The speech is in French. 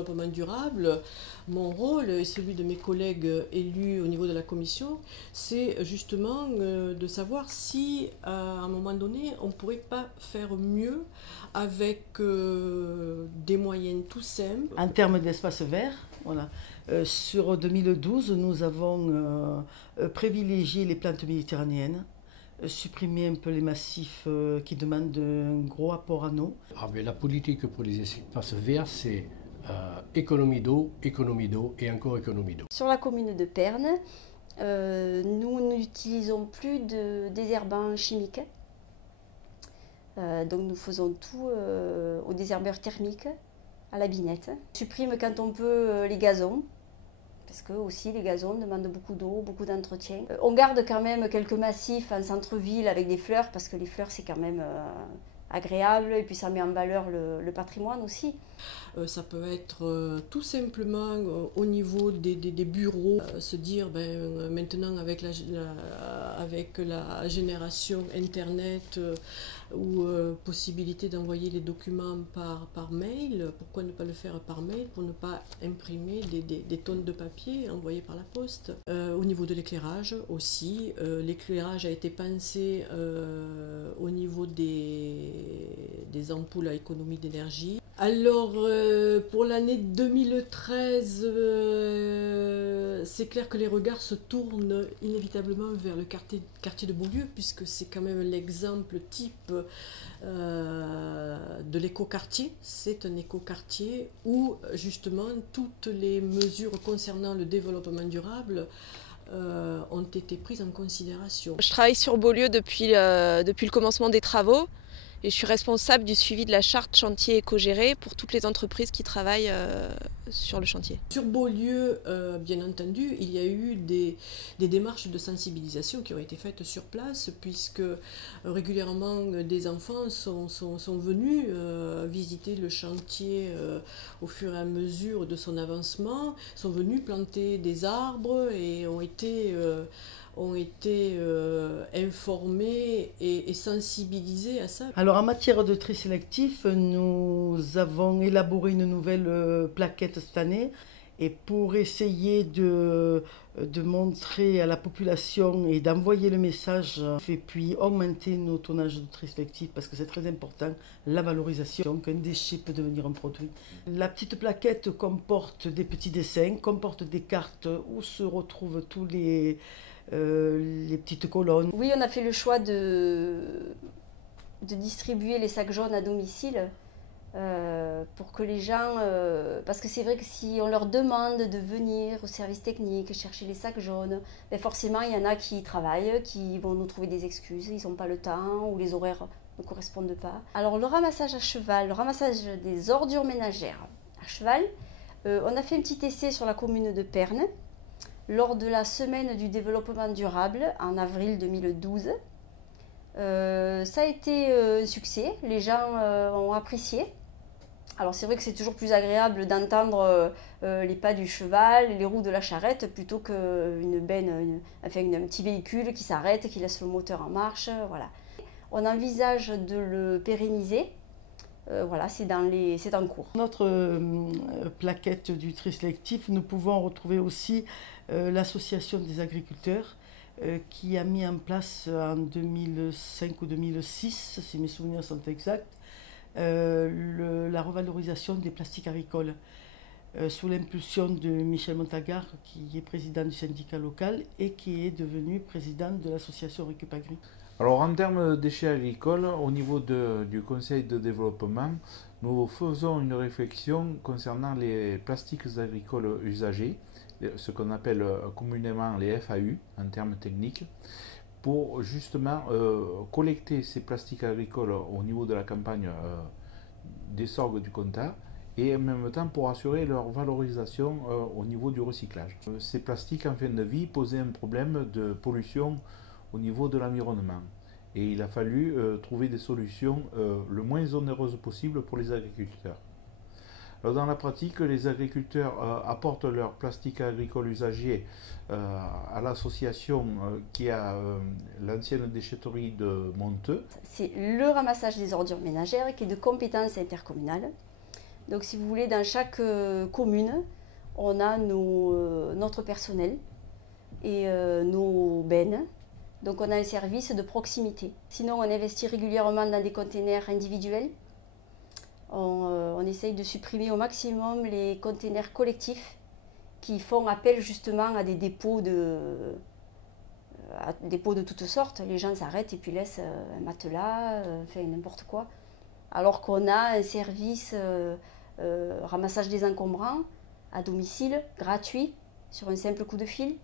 développement durable, mon rôle et celui de mes collègues élus au niveau de la commission, c'est justement de savoir si à un moment donné on ne pourrait pas faire mieux avec des moyens tout simples. En termes d'espace vert, voilà. Sur 2012, nous avons privilégié les plantes méditerranéennes, supprimer un peu les massifs qui demandent un gros apport en eau. La politique pour les espaces verts, c'est économie d'eau et encore économie d'eau. Sur la commune de Pernes, nous n'utilisons plus de désherbants chimiques. Donc nous faisons tout au désherbeur thermique, à la binette. On supprime quand on peut les gazons, parce que aussi les gazons demandent beaucoup d'eau, beaucoup d'entretien. On garde quand même quelques massifs en centre-ville avec des fleurs, parce que les fleurs c'est quand même agréable et puis ça met en valeur le patrimoine aussi. Ça peut être tout simplement au niveau des bureaux, se dire maintenant avec la génération Internet ou possibilité d'envoyer les documents par mail, pourquoi ne pas le faire par mail pour ne pas imprimer des tonnes de papier envoyées par la poste. Au niveau de l'éclairage aussi, l'éclairage a été pensé au niveau des ampoules à économie d'énergie. Alors, pour l'année 2013, c'est clair que les regards se tournent inévitablement vers le quartier de Beaulieu, puisque c'est quand même l'exemple type de l'écoquartier. C'est un écoquartier où, justement, toutes les mesures concernant le développement durable ont été prises en considération. Je travaille sur Beaulieu depuis le commencement des travaux. Et je suis responsable du suivi de la charte chantier éco-géré pour toutes les entreprises qui travaillent sur le chantier. Sur Beaulieu, bien entendu, il y a eu des démarches de sensibilisation qui ont été faites sur place, puisque régulièrement des enfants sont venus visiter le chantier au fur et à mesure de son avancement, sont venus planter des arbres et ont été informés et sensibilisés à ça. Alors en matière de tri sélectif, nous avons élaboré une nouvelle plaquette cette année et pour essayer de montrer à la population et d'envoyer le message et puis augmenter nos tonnages de tri sélectif parce que c'est très important, la valorisation, qu'un déchet peut devenir un produit. La petite plaquette comporte des petits dessins, comporte des cartes où se retrouvent tous les petites colonnes. Oui, on a fait le choix de distribuer les sacs jaunes à domicile pour que les gens... parce que c'est vrai que si on leur demande de venir au service technique chercher les sacs jaunes, forcément il y en a qui travaillent, qui vont nous trouver des excuses, ils n'ont pas le temps ou les horaires ne correspondent pas. Alors le ramassage à cheval, le ramassage des ordures ménagères à cheval, on a fait un petit essai sur la commune de Pernes, lors de la semaine du développement durable en avril 2012. Ça a été un succès, les gens ont apprécié. Alors c'est vrai que c'est toujours plus agréable d'entendre les pas du cheval, les roues de la charrette, plutôt qu'une benne, un petit véhicule qui s'arrête, qui laisse le moteur en marche. Voilà. On envisage de le pérenniser. Voilà, c'est en cours. Notre plaquette du tri sélectif, nous pouvons retrouver aussi l'association des agriculteurs qui a mis en place en 2005 ou 2006, si mes souvenirs sont exacts, la revalorisation des plastiques agricoles sous l'impulsion de Michel Montagard, qui est président du syndicat local et qui est devenu président de l'association Récupagri. Alors en termes de déchets agricoles, au niveau du conseil de développement, nous faisons une réflexion concernant les plastiques agricoles usagés, ce qu'on appelle communément les FAU en termes techniques, pour justement collecter ces plastiques agricoles au niveau de la campagne des sorgues du Comtat et en même temps pour assurer leur valorisation au niveau du recyclage. Ces plastiques en fin de vie posaient un problème de pollution au niveau de l'environnement. Et il a fallu trouver des solutions le moins onéreuses possible pour les agriculteurs. Alors dans la pratique, les agriculteurs apportent leur plastique agricole usagé à l'association qui a l'ancienne déchetterie de Monteux. C'est le ramassage des ordures ménagères qui est de compétence intercommunale. Donc si vous voulez, dans chaque commune, on a notre personnel et nos bennes. Donc on a un service de proximité. Sinon, on investit régulièrement dans des containers individuels. On essaye de supprimer au maximum les containers collectifs qui font appel justement à des dépôts de toutes sortes. Les gens s'arrêtent et puis laissent un matelas, n'importe quoi. Alors qu'on a un service ramassage des encombrants à domicile, gratuit, sur un simple coup de fil.